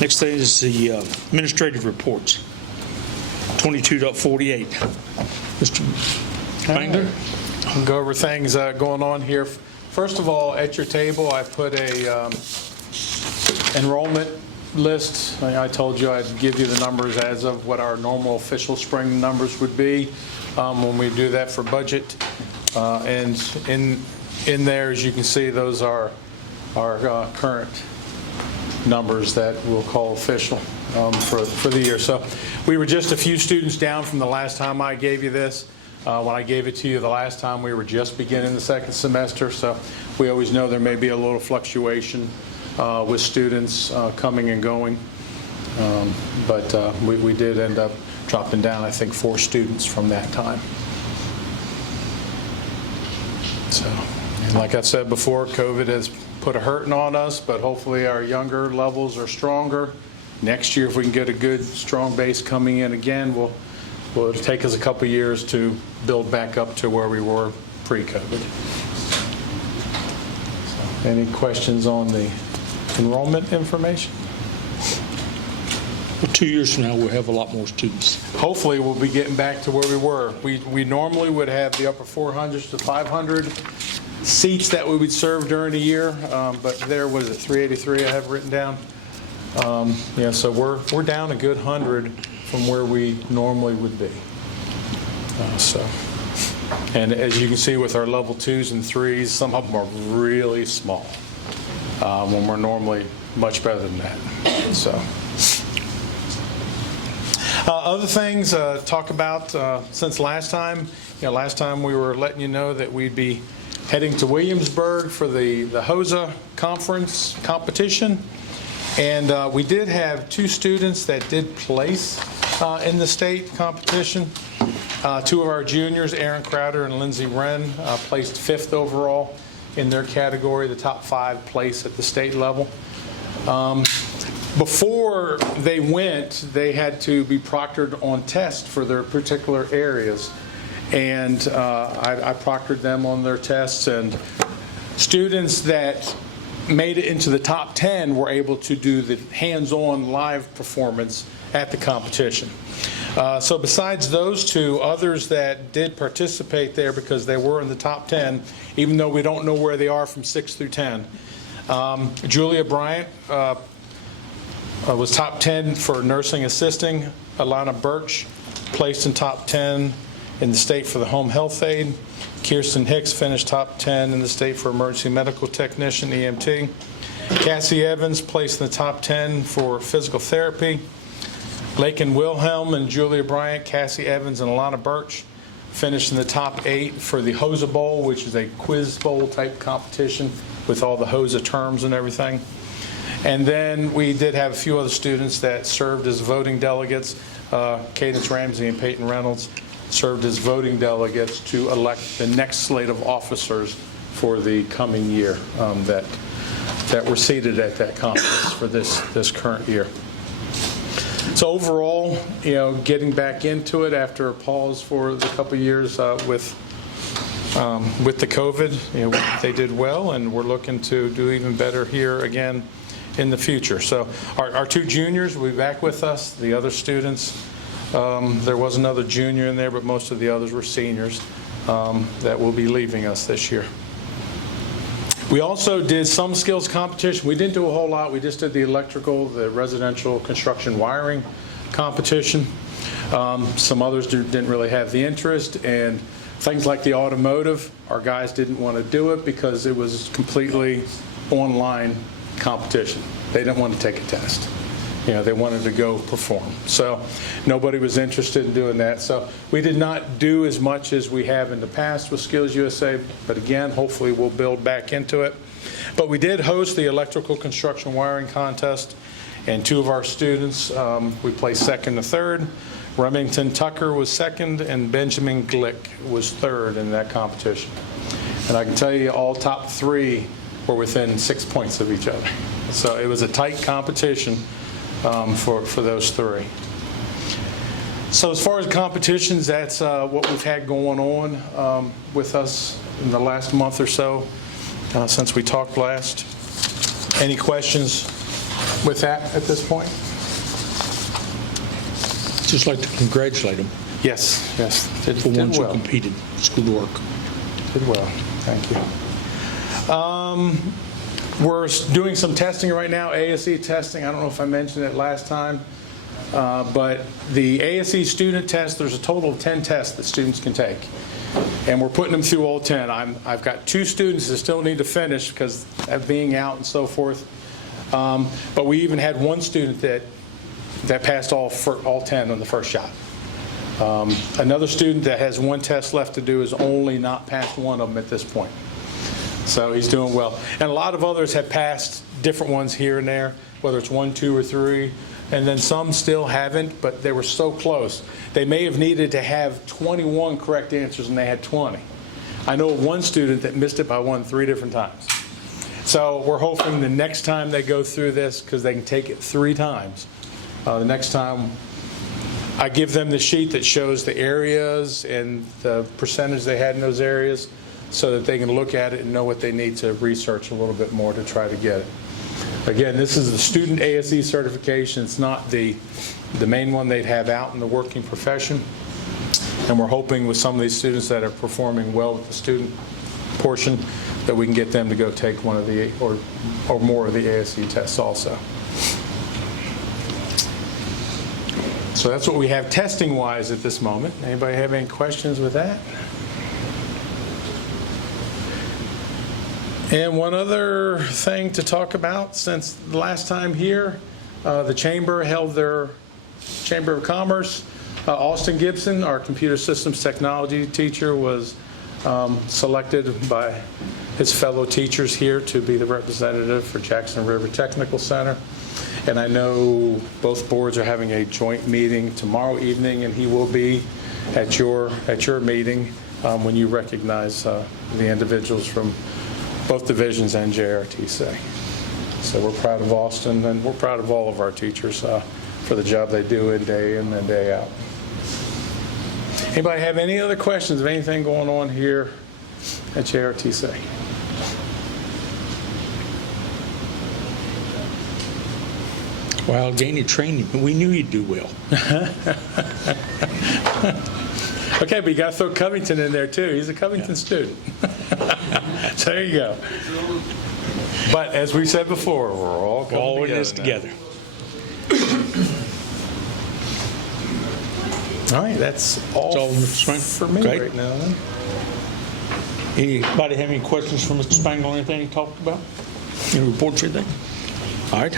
Next thing is the administrative reports. 22.48. Mr. Spangler? I'll go over things going on here. First of all, at your table, I put a enrollment list. I told you I'd give you the numbers as of what our normal official spring numbers would be when we do that for budget. And in there, as you can see, those are our current numbers that we'll call official for the year. So we were just a few students down from the last time I gave you this. When I gave it to you the last time, we were just beginning the second semester, so we always know there may be a little fluctuation with students coming and going. But we did end up dropping down, I think, 4 students from that time. So, and like I said before, COVID has put a hurting on us, but hopefully our younger levels are stronger. Next year, if we can get a good, strong base coming in again, it'll take us a couple years to build back up to where we were pre-COVID. So, any questions on the enrollment information? Well, 2 years from now, we'll have a lot more students. Hopefully, we'll be getting back to where we were. We normally would have the upper 400s to 500 seats that we would serve during the year, but there was it 383 I have written down. Yeah, so we're down a good 100 from where we normally would be. And as you can see with our level 2s and 3s, some of them are really small when we're normally much better than that. So. Other things talk about since last time. Last time we were letting you know that we'd be heading to Williamsburg for the HOSA conference competition. And we did have 2 students that did place in the state competition. 2 of our juniors, Aaron Crowder and Lindsay Wren, placed 5th overall in their category, the top 5 place at the state level. Before they went, they had to be proctored on tests for their particular areas. And I proctored them on their tests, and students that made it into the top 10 were able to do the hands-on live performance at the competition. So besides those 2, others that did participate there because they were in the top 10, even though we don't know where they are from 6 through 10. Julia Bryant was top 10 for nursing assisting. Alana Birch placed in top 10 in the state for the home health aide. Kirsten Hicks finished top 10 in the state for emergency medical technician, EMT. Cassie Evans placed in the top 10 for physical therapy. Lakin Wilhelm and Julia Bryant, Cassie Evans, and Alana Birch finished in the top 8 for the HOSA Bowl, which is a quiz bowl type competition with all the HOSA terms and everything. And then we did have a few other students that served as voting delegates. Cadence Ramsey and Peyton Reynolds served as voting delegates to elect the next slate of officers for the coming year that were seated at that conference for this current year. So overall, getting back into it after a pause for the couple of years with the COVID, they did well, and we're looking to do even better here again in the future. So our 2 juniors will be back with us. The other students, there was another junior in there, but most of the others were seniors that will be leaving us this year. We also did some skills competition. We didn't do a whole lot. We just did the electrical, the residential construction wiring competition. Some others didn't really have the interest, and things like the automotive, our guys didn't want to do it because it was completely online competition. They didn't want to take a test. They wanted to go perform. So nobody was interested in doing that. So we did not do as much as we have in the past with Skills USA, but again, hopefully we'll build back into it. But we did host the electrical construction wiring contest, and 2 of our students, we placed 2nd and 3rd. Remington Tucker was 2nd, and Benjamin Glick was 3rd in that competition. And I can tell you all top 3 were within 6 points of each other. So it was a tight competition for those 3. So as far as competitions, that's what we've had going on with us in the last month or so since we talked last. Any questions with that at this point. Just like to congratulate them Yes, did for once who well. competed schoolwork. Did well, thank you. We're doing some testing right now, ASE testing. I don't know if I mentioned it last time, but the ASE student test, there's a total of 10 tests that students can take. And we're putting them through all 10. I've got 2 students that still need to finish because of being out and so forth. But we even had 1 student that passed all 10 on the first shot. Another student that has 1 test left to do has only not passed 1 of them at this point. So he's doing well. And a lot of others have passed different ones here and there, whether it's 1, 2, or 3. And then some still haven't, but they were so close. They may have needed to have 21 correct answers, and they had 20. I know of 1 student that missed it by 3 different times. So we're hoping the next time they go through this, because they can take it 3 times, the next time I give them the sheet that shows the areas and the percentage they had in those areas so that they can look at it and know what they need to research a little bit more to try to get it. Again, this is the student ASE certification. It's not the main one they'd have out in the working profession. And we're hoping with some of these students that are performing well with the student portion that we can get them to go take one of the or more of the ASE tests also. So that's what we have testing-wise at this moment. Anybody have any questions with that? And one other thing to talk about since the last time here, the Chamber held their Chamber of Commerce. Austin Gibson, our computer systems technology teacher, was selected by his fellow teachers here to be the representative for Jackson River Technical Center. And I know both boards are having a joint meeting tomorrow evening, and he will be at your meeting when you recognize the individuals from both divisions and JRTC. So we're proud of Austin, and we're proud of all of our teachers for the job they do day in and day out. Anybody have any other questions of anything going on here at JRTC? Well, gaining training, but we knew you'd do well. Okay, but you got to throw Covington in there too. He's a Covington student. So there you go. But as we said before, we're all coming in this together. All right, that's all for me right now. Then. Anybody have any questions for Mr. Spangler on anything he talked about? Any reports or anything? All right.